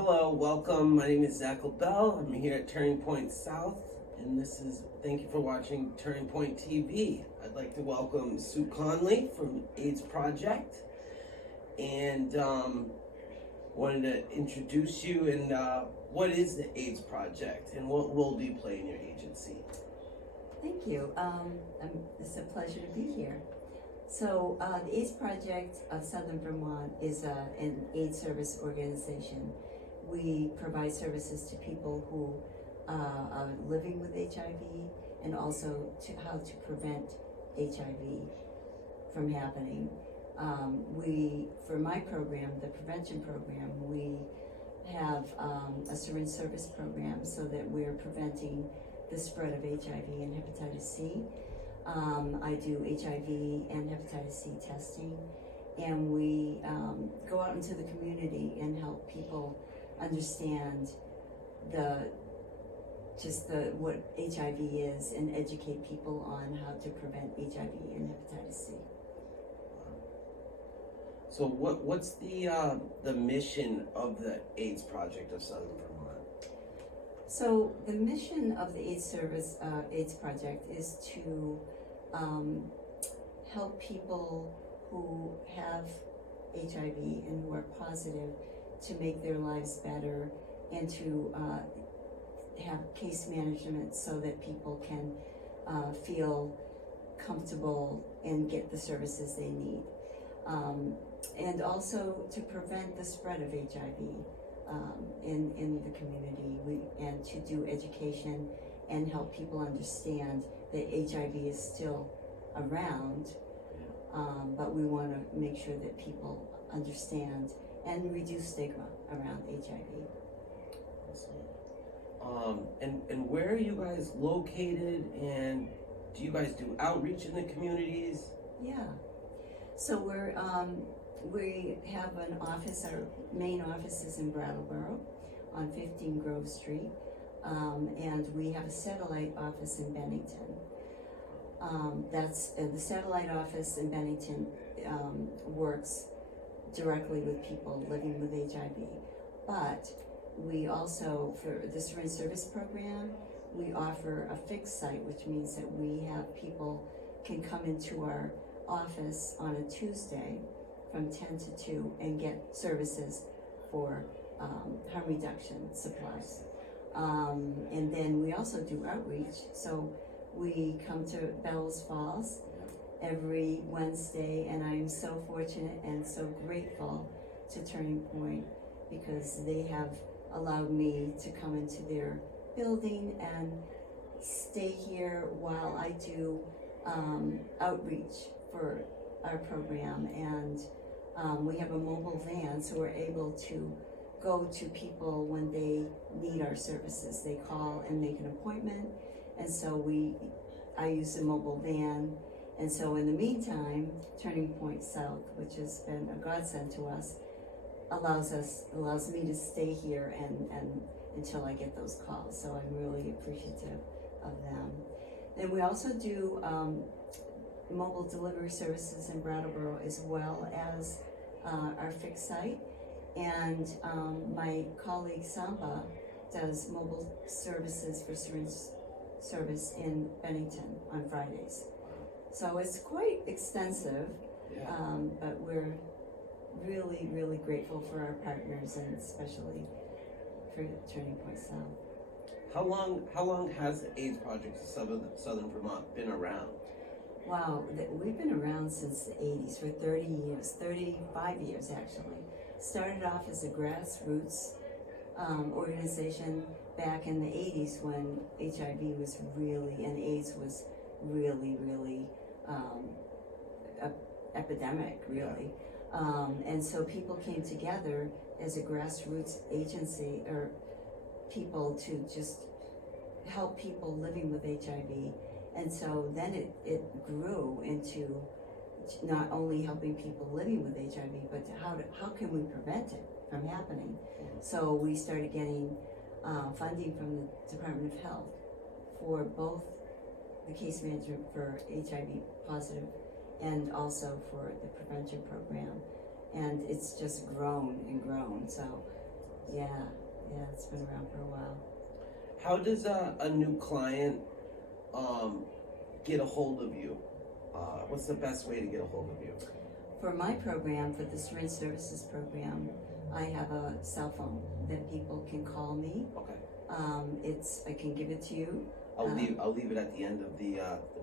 Hello, welcome. My name is Zach Bell. I'm here at Turning Point South, and thank you for watching Turning Point TV. I'd like to welcome Sue Conley from AIDS Project, and wanted to introduce you and what is the AIDS Project and what role do you play in your agency? Thank you. It's a pleasure to be here. So the AIDS Project of Southern Vermont is an AIDS service organization. We provide services to people who are living with HIV and also to how to prevent HIV from happening. For my program, the prevention program, we have a syringe service program so that we're preventing the spread of HIV and hepatitis C. I do HIV and hepatitis C testing, and we go out into the community and help people understand what HIV is and educate people on how to prevent HIV and hepatitis C. So what's the mission of the AIDS Project of Southern Vermont? So the mission of the AIDS Project is to help people who have HIV and who are positive to make their lives better and to have case management so that people can feel comfortable and get the services they need. And also to prevent the spread of HIV in the community, and to do education and help people understand that HIV is still around, but we want to make sure that people understand and reduce stigma around HIV. And where are you guys located, and do you guys do outreach in the communities? Yeah, so we have an office. Our main office is in Brattleboro on 15 Grove Street, and we have a satellite office in Bennington. That's the satellite office in Bennington works directly with people living with HIV, but we also, for the syringe service program, we offer a fixed site, which means that we have people can come into our office on a Tuesday from 10 to 2 and get services for harm reduction supplies. And then we also do outreach. So we come to Bellows Falls every Wednesday, and I'm so fortunate and so grateful to Turning Point because they have allowed me to come into their building and stay here while I do outreach for our program. And we have a mobile van, so we're able to go to people when they need our services. They call and make an appointment, and so I use a mobile van. And so in the meantime, Turning Point South, which has been a godsend to us, allows me to stay here and until I get those calls. So I'm really appreciative of them. Then we also do mobile delivery services in Brattleboro as well as our fixed site. And my colleague Samba does mobile services for syringe service in Bennington on Fridays. So it's quite extensive, but we're really, really grateful for our partners and especially for Turning Point South. How long has the AIDS Project of Southern Vermont been around? Wow, we've been around since the 80s, for 30 years, 35 years actually. Started off as a grassroots organization back in the 80s when HIV was really, and AIDS was really, really epidemic, really. And so people came together as a grassroots agency, or people to just help people living with HIV. And so then it grew into not only helping people living with HIV, but how can we prevent it from happening? So we started getting funding from the Department of Health for both the case management for HIV positive and also for the prevention program. And it's just grown and grown. So Yeah, it's been around for a while. How does a new client get a hold of you? What's the best way to get a hold of you? For my program, for the Syringe Services program, I have a cell phone that people can call me. Okay. I can give it to you. I'll leave it at the end of the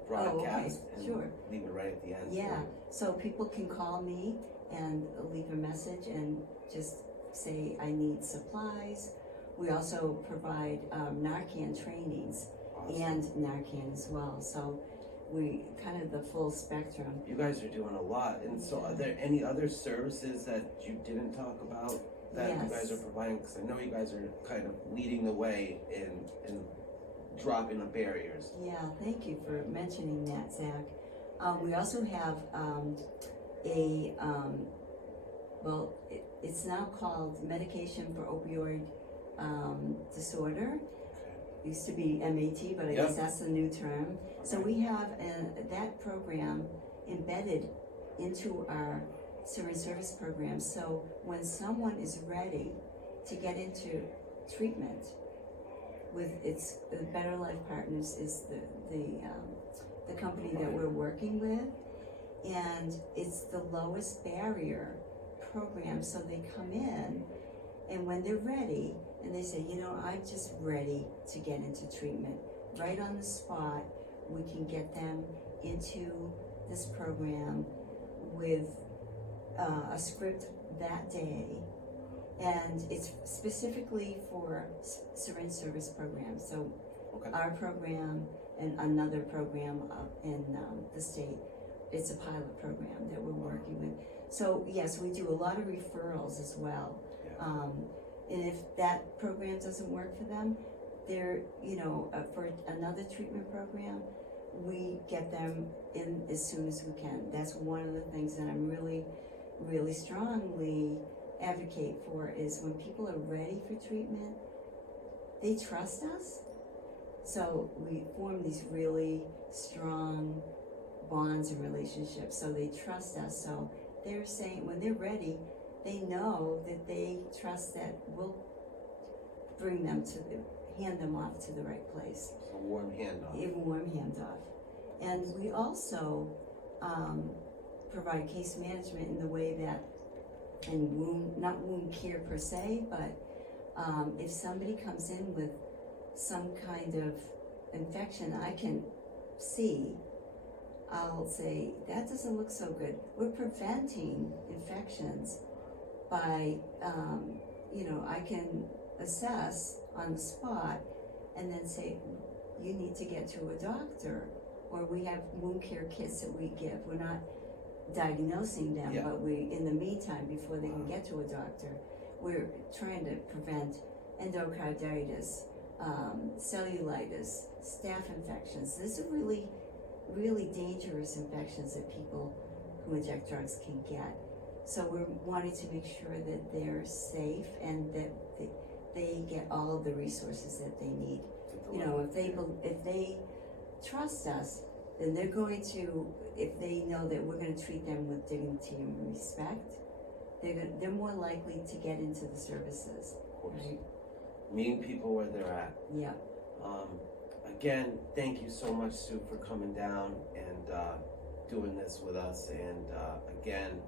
broadcast. Okay. And Sure. Leave it right at the end. Yeah. So people can call me and leave a message and just say I need supplies. We also provide Narcan trainings Awesome. and Narcan as well. So we kind of the full spectrum. You guys are doing a lot, and so are there any other services that you didn't talk about that you guys are providing? Because I know you guys are kind of leading the way in dropping the barriers. Yeah, thank you for mentioning that, Zach. We also have it's now called Medication for Opioid Disorder. Used to be MAT, but I guess that's the new term. So we have that program embedded into our syringe service program. So when someone is ready to get into treatment, with its Better Life Partners is the company that we're working with, and it's the lowest barrier program. So they come in, and when they're ready, and they say, I'm just ready to get into treatment. Right on the spot, we can get them into this program with a script that day, and it's specifically for syringe service programs. So our program and another program up in the state, it's a pilot program that we're working with. So yes, we do a lot of referrals as well. And if that program doesn't work for them, they're, for another treatment program, we get them in as soon as we can. That's one of the things that I'm really, really strongly advocate for, is when people are ready for treatment, they trust us. So we form these really strong bonds and relationships. So they trust us. So they're saying when they're ready, they know that they trust that we'll bring them hand them off to the right place. A warm handoff. A warm handoff. And we also provide case management in the way that, and not wound care per se, but if somebody comes in with some kind of infection, I can see, I'll say, that doesn't look so good. We're preventing infections by, I can assess on the spot and then say, you need to get to a doctor. Or we have wound care kits that we give. We're not diagnosing them, but in the meantime, before they can get to a doctor, we're trying to prevent endocarditis, cellulitis, staph infections. These are really, really dangerous infections that people who inject drugs can get. So we're wanting to make sure that they're safe and that they get all of the resources that they need. If they trust us, then they're going to, if they know that we're going to treat them with dignity and respect, they're more likely to get into the services. Of course. Right? Meeting people where they're at. Yeah. Again, thank you so much, Sue, for coming down and doing this with us. And again,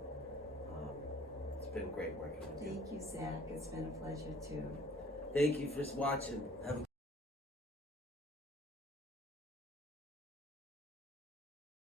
it's been great working with you. Thank you, Zach. It's been a pleasure too. Thank you for watching. Have a